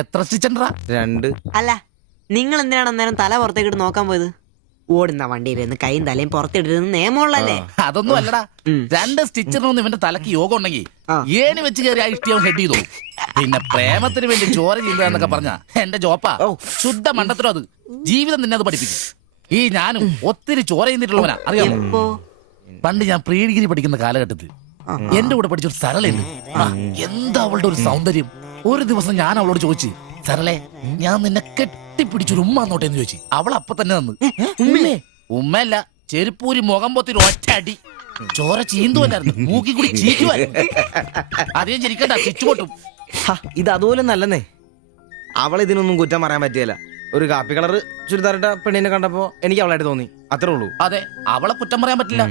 എത്ര സ്റ്റിച്ചണ്ടാ? 2. അല്ല, നിങ്ങൾ എന്തിനാണ് അന്നേരം തല പുറത്തേക്കിട്ട് നോക്കാൻ പോയത്? ഓടുന്ന വണ്ടിയിലിരുന്ന് കൈയും തലയും പുറത്തിട്ടിരുന്ന് നിയമമുള്ളല്ലേ? അതൊന്നും അല്ലടാ. 2 സ്റ്റിച്ചറിനൊന്നും ഇവന്റെ തലക്ക് യോഗം ഉണ്ടെങ്കിൽ ഏണി വെച്ച് കയറി ആ ഇഷ്ടിയവൻ ഹെഡ് ചെയ്തോ. പിന്നെ പ്രേമത്തിന് വേണ്ടി ചോര ചെയ്യുന്നതൊക്കെ പറഞ്ഞ എന്റെ ജോപ്പാ. ശുദ്ധ മണ്ടത്തരം അത്. ജീവിതം നിന്നെ അത് പഠിപ്പിക്കും. ഈ ഞാനും ഒത്തിരി ചോര ചെയ്തിട്ടുള്ളവനാ, അറിയാമോ? പണ്ട് ഞാൻ പ്രീ ഡിഗ്രി പഠിക്കുന്ന കാലഘട്ടത്തിൽ എന്റെ കൂടെ പഠിച്ചൊരു സരളയുണ്ട്. എന്താ അവളുടെ ഒരു സൗന്ദര്യം. ഒരു ദിവസം ഞാൻ അവളോട് ചോദിച്ചു, സരളെ ഞാൻ നിന്നെ കെട്ടിപ്പിടിച്ചൊരു ഉമ്മ എന്നോട്ടെ എന്ന് ചോദിച്ചു. അവൾ അപ്പൊ തന്നെ തന്നു. ഉമ്മയല്ല, ചെരുപ്പൂരി മുഖം പൊത്തിരി ഒറ്റ അടി. ചോര ചീന്തുവല്ലായിരുന്നു, മൂക്കി കൂടി ചീറ്റുമായിരുന്നു. അധികം ചിരിക്കണ്ട, ചിച്ചുപൊട്ടും. ഇത് അതുപോലെ നല്ലെന്നേ. അവൾ ഇതിനൊന്നും കുറ്റം പറയാൻ പറ്റിയല്ല. ഒരു കാപ്പി കളർ ചുരിദാറിട്ട പെണ്ണിനെ കണ്ടപ്പോ എനിക്ക് അവളായിട്ട് തോന്നി, അത്രേ ഉള്ളൂ. അതെ, അവളെ കുറ്റം പറയാൻ പറ്റില്ല.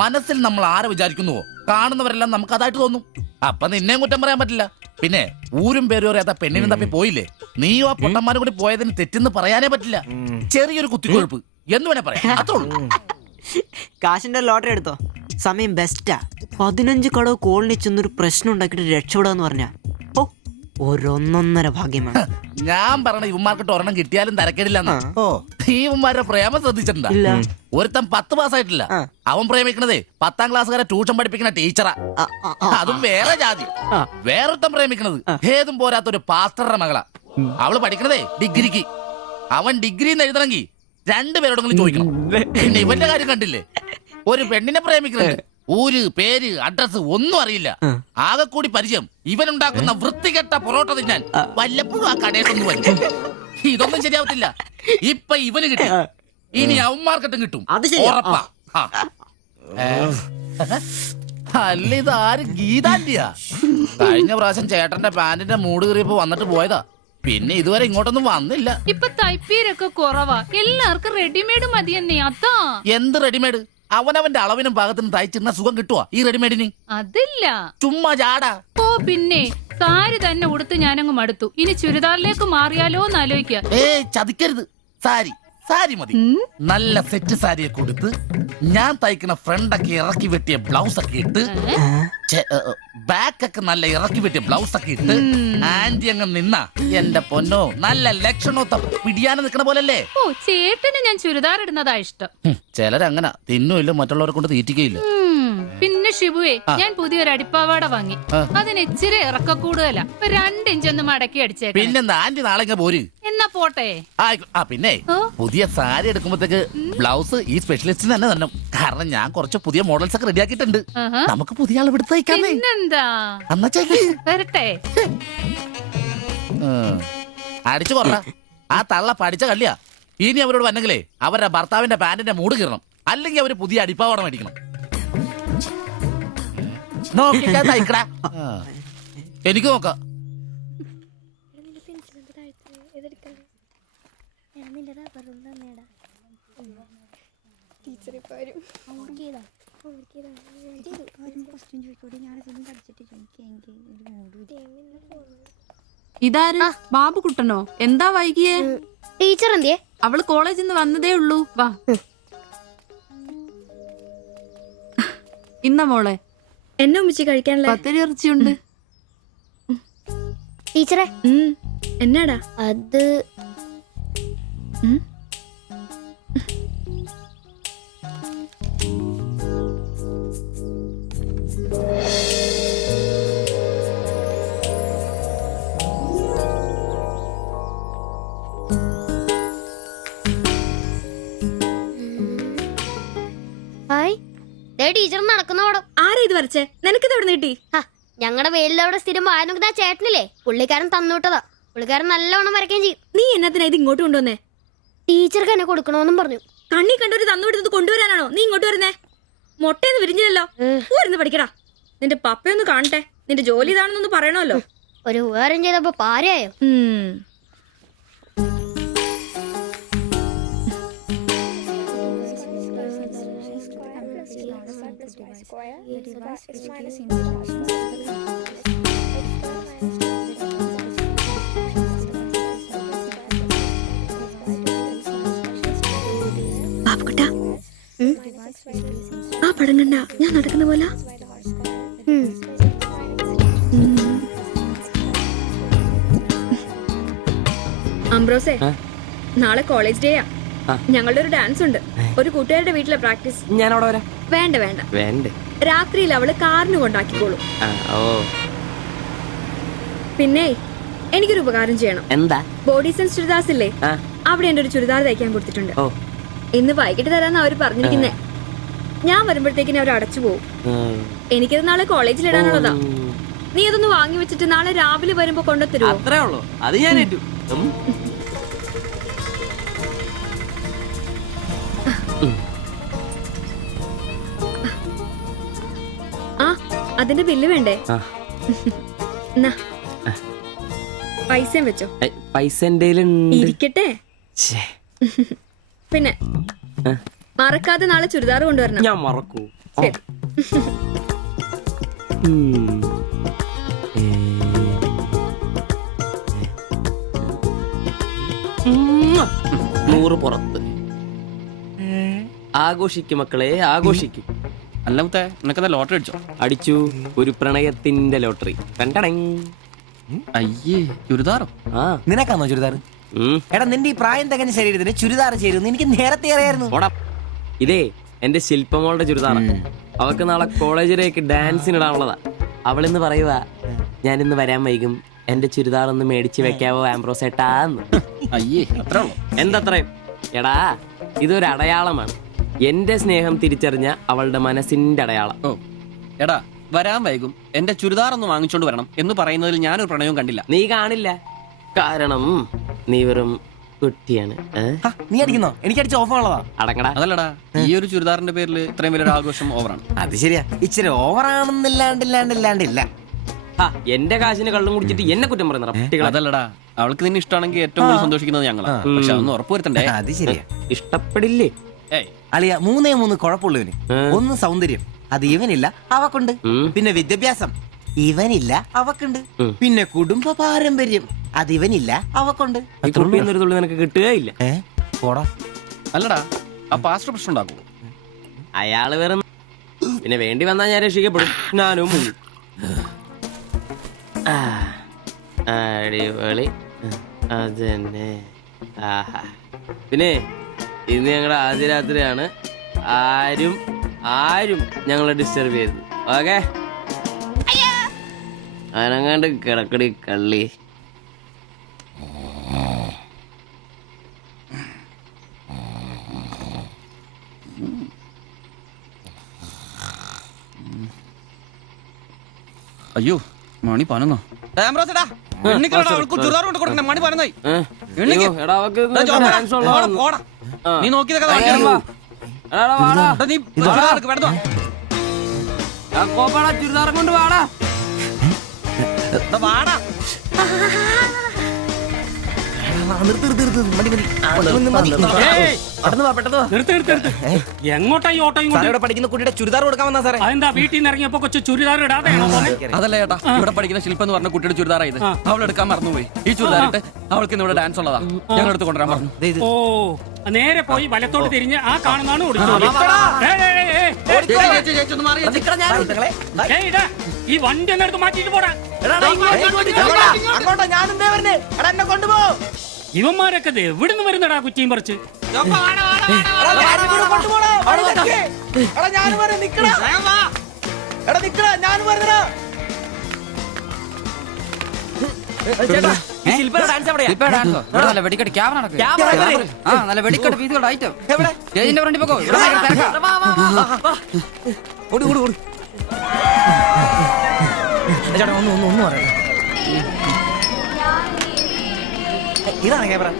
മനസ്സിൽ നമ്മൾ ആരെ വിചാരിക്കുന്നുവോ കാണുന്നവരെല്ലാം നമുക്ക് അതായിട്ട് തോന്നും. അപ്പൊ നിന്നെയും കുറ്റം പറയാൻ പറ്റില്ല. പിന്നെ ഊരും പേരും അറിയാത്ത പെണ്ണിനും തപ്പി പോയില്ലേ? നീയും ആ പൊട്ടന്മാരും കൂടി പോയതിന് തെറ്റെന്ന് പറയാനേ പറ്റില്ല. ചെറിയൊരു കുത്തിക്കൊഴുപ്പ് എന്ന് വേണേ പറയാം, അത്രേ ഉള്ളൂ. കാശിന്റെ ലോട്ടറി എടുത്തോ, സമയം ബെസ്റ്റാ. 15 കടവ് കോളനി ചെന്നൊരു പ്രശ്നം ഉണ്ടാക്കിട്ട് രക്ഷപ്പെടാന്ന് പറഞ്ഞ ഒരൊന്നൊന്നര ഭാഗ്യമാണ്. ഞാൻ പറഞ്ഞ ഇവന്മാർക്കിട്ട് ഒരെണ്ണം കിട്ടിയാലും തരക്കേടില്ലെന്നാ. ഈ ഇവന്മാരുടെ പ്രേമം ശ്രദ്ധിച്ചിട്ടുണ്ടാ? ഒരുത്തൻ 10 പാസ്സായിട്ടില്ല. അവൻ പ്രേമിക്കണതേ 10ാം ക്ലാസ്സുകാരെ ട്യൂഷൻ പഠിപ്പിക്കുന്ന ടീച്ചറാ. അതും വേറെ ജാതി. വേറൊരുത്തൻ പ്രേമിക്കണത് ഏതും പോരാത്തൊരു പാസ്റ്ററുടെ മകളാ. അവള് പഠിക്കണതേ ഡിഗ്രിക്ക്. അവൻ ഡിഗ്രി എഴുതണമെങ്കിൽ 2 പേരോടെങ്കിലും ചോദിക്കണം. പിന്നെ ഇവന്റെ കാര്യം കണ്ടില്ലേ? ഒരു പെണ്ണിനെ പ്രേമിക്കുന്നത് ഊര് പേര് അഡ്രസ് ഒന്നും അറിയില്ല. ആകെ കൂടി പരിചയം ഇവനുണ്ടാക്കുന്ന വൃത്തികെട്ട പൊറോട്ട തിന്നാൻ വല്ലപ്പോഴും ആ കടയിലൊന്നും വരും. ഇതൊന്നും ശരിയാവത്തില്ല. ഇപ്പൊ ഇവന് കിട്ടി, ഇനി അവന്മാർക്കിട്ടും കിട്ടും, ഉറപ്പാ. അല്ല, ഇത് ആര് ഗീതാന്റിയാ? കഴിഞ്ഞ പ്രാവശ്യം ചേട്ടന്റെ പാന്റിന്റെ മൂട് കയറിയപ്പോ വന്നിട്ട് പോയതാ. പിന്നെ ഇതുവരെ ഇങ്ങോട്ടൊന്നും വന്നില്ല. ഇപ്പൊ തയ്പ്പീരൊക്കെ കുറവാ, എല്ലാവർക്കും റെഡിമെയ്ഡ് മതിയെന്നേ. അതാ. എന്ത് റെഡിമെയ്ഡ്? അവനവന്റെ അളവിനും പാകത്തിനും തയ്ച്ചിരുന്ന സുഖം കിട്ടുവാ ഈ റെഡിമെയ്ഡിന്? അതില്ല, ചുമ്മാ ചാടാ. ഓ പിന്നെ സാരി തന്നെ ഉടുത്ത് ഞാനങ്ങ് മടുത്തു. ഇനി ചുരിദാറിലേക്ക് മാറിയാലോ എന്ന് ആലോചിക്ക. ചതിക്കരുത്. സാരി മതി. നല്ല സെറ്റ് സാരിയെ കൊടുത്ത് ഞാൻ തയ്ക്കുന്ന ഫ്രണ്ടൊക്കെ ഇറക്കി വെട്ടിയ ബ്ലൗസ് ഒക്കെ ഇട്ട്, ബാക്കൊക്കെ നല്ല ഇറക്കി വെട്ടിയ ബ്ലൗസ് ഒക്കെ ഇട്ട് ആന്റി അങ്ങ് നിന്ന എന്റെ പൊന്നോ നല്ല ലക്ഷണത്തെ പിടിയാനെ നിക്കണ പോലല്ലേ. ഓ, ചേട്ടന് ഞാൻ ചുരിദാർ ഇടുന്നതാ ഇഷ്ടം. ചിലരങ്ങനെ തിന്നുമില്ല, മറ്റുള്ളവരെ കൊണ്ട് തീറ്റിക്കയില്ല. പിന്നെ ഷിബുവേ, ഞാൻ പുതിയൊരു അടിപ്പാവാട വാങ്ങി. അതിന് ഇച്ചിരി ഇറക്ക കൂടുതലാ. 2 ഇഞ്ച് ഒന്ന് മടക്കി അടിച്ചേക്കാം. പിന്നെന്താ ആന്റി നാളെ പോര്. എന്നാ പോട്ടെ. പിന്നെ പുതിയ സാരി എടുക്കുമ്പോഴത്തേക്ക് ബ്ലൗസ് ഈ സ്പെഷ്യലിസ്റ്റിന് തന്നെ തന്നെ. കാരണം ഞാൻ കുറച്ച് പുതിയ മോഡൽസ് ഒക്കെ റെഡിയാക്കിയിട്ടുണ്ട്. നമുക്ക് പുതിയ ആൾ എടുത്ത് തയ്ക്കാമേ. പിന്നെന്താ, വരട്ടെ. അടിച്ചു കൊറ. ആ തള്ള പഠിച്ച കല്യാ. ഇനി അവരോട് വന്നെങ്കിലേ അവരുടെ ഭർത്താവിന്റെ പാന്റിന്റെ മൂട് കീറണം, അല്ലെങ്കിൽ അവര് പുതിയ അടിപ്പാവട മേടിക്കണം. എനിക്ക് നോക്കാം. ഇതാര്? ബാബുക്കുട്ടനോ? എന്താ വൈകിയേ? ടീച്ചർ എന്തിയെ? അവള് കോളേജിൽ നിന്ന് വന്നതേ ഉള്ളൂ. വാ. ഇന്ന മോളെ എന്നെ ഉമ്മിച്ച് കഴിക്കാനുള്ള പത്തിരി ഇറച്ചിയുണ്ട്. ടീച്ചറെ എന്നാടാ അത്? ടീച്ചർ നടക്കുന്നോടും. ആരാ ഇത് വരച്ചേ? നിനക്കിത് എവിടെ നീട്ടി? ഞങ്ങളുടെ വെയിലവിടെ സ്ഥിരം വായനക്ക് ചേട്ടനില്ലേ, പുള്ളിക്കാരൻ തന്നുവിട്ടതാ. പുള്ളിക്കാരൻ നല്ലോണം വരയ്ക്കുകയും ചെയ്യും. നീ എന്നത്തിനാ ഇത് ഇങ്ങോട്ട് കൊണ്ടുവന്നേ? ടീച്ചർക്ക് എന്നെ കൊടുക്കണോന്നും പറഞ്ഞു. കണ്ണി കണ്ടൊരു തന്നുവിട്ടത് കൊണ്ടുവരാനാണോ നീ ഇങ്ങോട്ട് വരുന്നേ? മൊട്ടയൊന്നും വിരിഞ്ഞില്ലല്ലോ. പോരുന്ന് പഠിക്കടാ. നിന്റെ പപ്പയൊന്ന് കാണട്ടെ. നിന്റെ ജോലി ഇതാണെന്നൊന്ന് പറയണമല്ലോ. ഒരു ഉപകാരം ചെയ്തപ്പോ പാരയായോ? ബാബുക്കുട്ടാ, ആ പടം കണ്ട ഞാൻ നടക്കുന്ന പോലെ? അംബ്രോസേ നാളെ കോളേജ് ഡേയാ. ഞങ്ങളുടെ ഒരു ഡാൻസ് ഉണ്ട്. ഒരു കൂട്ടുകാരുടെ വീട്ടിലെ പ്രാക്ടീസ്. ഞാൻ അവിടെ വരാം. വേണ്ട വേണ്ട, വേണ്ടേ? രാത്രിയിൽ അവള് കാറിന് കൊണ്ടാക്കിക്കോളും. ഓ പിന്നെ എനിക്കൊരു ഉപകാരം ചെയ്യണം. എന്താ? ബോഡി സെൻസ് ചുരിദാർസ് ഇല്ലേ, അവിടെ എന്റെ ഒരു ചുരിദാർ തയ്ക്കാൻ കൊടുത്തിട്ടുണ്ട്. ഇന്ന് വൈകിട്ട് തരാന്ന് അവര് പറഞ്ഞിരിക്കുന്നേ. ഞാൻ വരുമ്പോഴത്തേക്കിന് അവർ അടച്ചു പോകും. എനിക്കത് നാളെ കോളേജിൽ ഇടാനുള്ളതാ. നീ അതൊന്ന് വാങ്ങി വെച്ചിട്ട് നാളെ രാവിലെ വരുമ്പോ കൊണ്ടുത്തരുമോ? അത്രേ ഉള്ളൂ, അത് ഞാൻ ഏറ്റു. ആ അതിന്റെ ബില്ല് വേണ്ടേ? എന്നാ പൈസയും വെച്ചോ. പൈസ ഇരിക്കട്ടെ. പിന്നെ മറക്കാതെ നാളെ ചുരിദാർ കൊണ്ടുവരണം. ഞാൻ മറക്കൂ. ശരി. നൂറ് പുറത്ത്. ആഘോഷിക്കും മക്കളെ, ആഘോഷിക്കും. അല്ല മുത്തേ, നിനക്കെന്താ ലോട്ടറി അടിച്ചോ? അടിച്ചു, ഒരു പ്രണയത്തിന്റെ ലോട്ടറി. അയ്യേ, ചുരിദാറോ? ആ നിനക്കാന്നോ ചുരിദാർ? എടാ നിന്റെ ഈ പ്രായം തികഞ്ഞ ശരീരത്തിന് ചുരിദാർ ചേരുന്നു എനിക്ക് നേരത്തെ അറിയായിരുന്നു. ഇതേ എന്റെ ശില്പമോളുടെ ചുരിദാറ. അവക്ക് നാളെ കോളേജിലേക്ക് ഡാൻസിനിടാനുള്ളതാ. അവളിന്ന് പറയുവാ, ഞാനിന്ന് വരാൻ വൈകും, എന്റെ ചുരിദാർ ഒന്ന് മേടിച്ച് വെക്കാവോ ആംബ്രോസേട്ടാന്ന്. അയ്യേ, അത്ര ഉള്ളു. എന്തത്രയും? എടാ ഇതൊരു അടയാളമാണ്. എന്റെ സ്നേഹം തിരിച്ചറിഞ്ഞ അവളുടെ മനസ്സിന്റെ അടയാളം. ഓ എടാ, വരാൻ വൈകും, എന്റെ ചുരിദാർ ഒന്ന് വാങ്ങിച്ചോണ്ട് വരണം എന്ന് പറയുന്നതിൽ ഞാനൊരു പ്രണയവും കണ്ടില്ല. നീ കാണില്ല, കാരണം നീ വെറും കുട്ടിയാണ്. നീ അടിക്കുന്നോ? എനിക്ക് അടിച്ച ഓഫറുള്ളതാ. അടങ്ങടാ. അതല്ലടാ, ഈ ഒരു ചുരിദാറിന്റെ പേരിൽ ഇത്രയും വലിയൊരു ആഘോഷം ഓവറാണ്. അത് ശരിയാ, ഇച്ചിരി ഓവറാണെന്നില്ലാണ്ടില്ല. എന്റെ കാശിന് കള്ളും കുടിച്ചിട്ട് എന്നെ കുറ്റം പറയുന്ന. അതല്ലടാ, അവൾക്ക് നിന്നെ ഇഷ്ടമാണെങ്കിൽ ഏറ്റവും കൂടുതൽ സന്തോഷിക്കുന്നത് ഞങ്ങളാ. പക്ഷെ അതൊന്ന് ഉറപ്പുവരുത്തണ്ടേ. അത് ശരിയാ. ഇഷ്ടപ്പെടില്ലേ? ഏയ് അളിയ 3 കുഴപ്പമുള്ളവന്. ഒന്ന് സൗന്ദര്യം, അത് ഇവനില്ല അവക്കുണ്ട്. പിന്നെ വിദ്യാഭ്യാസം, ഇവനില്ല അവക്കുണ്ട്. പിന്നെ കുടുംബ പാരമ്പര്യം, അത് ഇവനില്ല അവക്കുണ്ട്. ഒരു തുള്ളി നിനക്ക് കിട്ടുകയില്ല. പോടാ. അല്ലടാ, ആ പാസ്റ്റർ പ്രശ്നം ഉണ്ടാക്കൂ. അയാള് വേറെ. പിന്നെ വേണ്ടി വന്നാൽ ഞാൻ രക്ഷിക്കപ്പെടും. ഞാനും മുങ്ങും. അടിപൊളി, അതന്നെ. പിന്നെ ഇന്ന് ഞങ്ങളുടെ ആദ്യ രാത്രിയാണ്. ആരും ഞങ്ങളെ ഡിസ്റ്റർബ് ചെയ്തു. ഓക്കെ, അനങ്ങാണ്ട് കിടക്കടി കള്ളി. അയ്യോ, മണി 11. മണി 11. നീ നോക്കിയതൊക്കെ ചുരിദാറും കൊണ്ട് വാടാ. വാടാ. എങ്ങോട്ടാ ഈ ഓട്ടോ? പഠിക്കുന്ന കുട്ടിയുടെ ചുരിദാർ കൊടുക്കാൻ വന്നാ സാറേ. അതെന്താ വീട്ടിൽ നിന്ന് ഇറങ്ങിയപ്പോ കൊച്ചു ചുരിദാർ ഇടാതെ? അതല്ല ചേട്ടാ, ഇവിടെ പഠിക്കുന്ന ശില്പം എന്ന് പറഞ്ഞ കുട്ടിയുടെ ചുരിദാർ ഇത്. അവൾ എടുക്കാൻ മറന്നുപോയി. ഈ ചുരിദാറിട്ട് അവൾക്ക് ഇന്ന് ഇവിടെ ഡാൻസ് ഉള്ളതാ. ഞങ്ങൾ എടുത്ത് കൊണ്ടുവരാൻ പറഞ്ഞു. ഓ, നേരെ പോയി വലത്തോട്ട് തിരിഞ്ഞ് ആ കാണുന്നതാണ് ഓടിച്ചോളി. ഈ വണ്ടി ഒന്ന് എടുത്ത് മാറ്റിട്ട് പോടാ. ഇവന്മാരൊക്കെ എവിടുന്ന് വരുന്നടാ കുറ്റിയും പറിച്ച്? ഇതാണ് ക്യാമറ.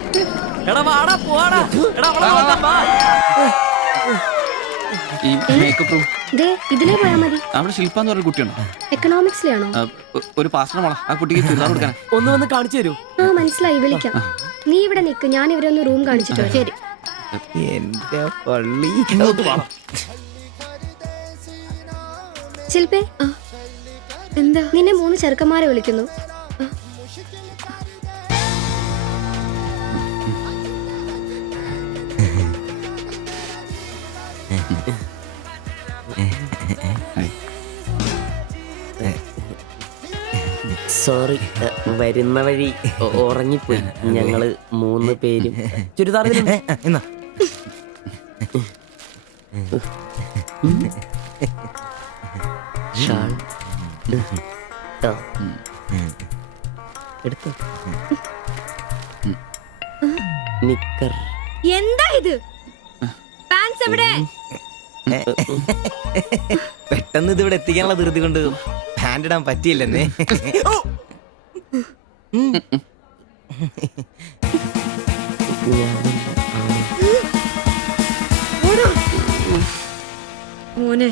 ഈ മേക്കപ്പ് റൂം ഇതിലേ പോയാ മതി. അവിടെ ശില്പ എന്ന് പറഞ്ഞ കുട്ടിയുണ്ടോ? എക്കണോമിക്സിലാണോ? ഒരു പാസ്റ്റർ മോളാ. ആ കുട്ടിക്ക് ചുരിദാർ കൊടുക്കാൻ ഒന്ന് വന്ന് കാണിച്ചു തരൂ. ആ മനസ്സിലായി, വിളിക്കാം. നീ ഇവിടെ നിക്ക്, ഞാൻ ഇവരൊന്ന് റൂം കാണിച്ചിട്ടോ. ശരി. എന്റെ പള്ളി. ശില്പേ, എന്താ? നിന്നെ 3 ചെറുക്കന്മാരെ വിളിക്കുന്നു. സോറി, വരുന്ന വഴി ഉറങ്ങിപ്പോയി. ഞങ്ങള് 3 പേരും ചുരിദാർ എന്നാ ഷാൾ എടുത്തു. നിക്കർ എന്താ ഇത്? പാൻസ് എവിടെ? പെട്ടെന്ന് ഇതിവിടെ എത്തിക്കാനുള്ള ധൃതി കൊണ്ട് പാൻറ് ഇടാൻ പറ്റിയില്ലെന്നേ. മോനെ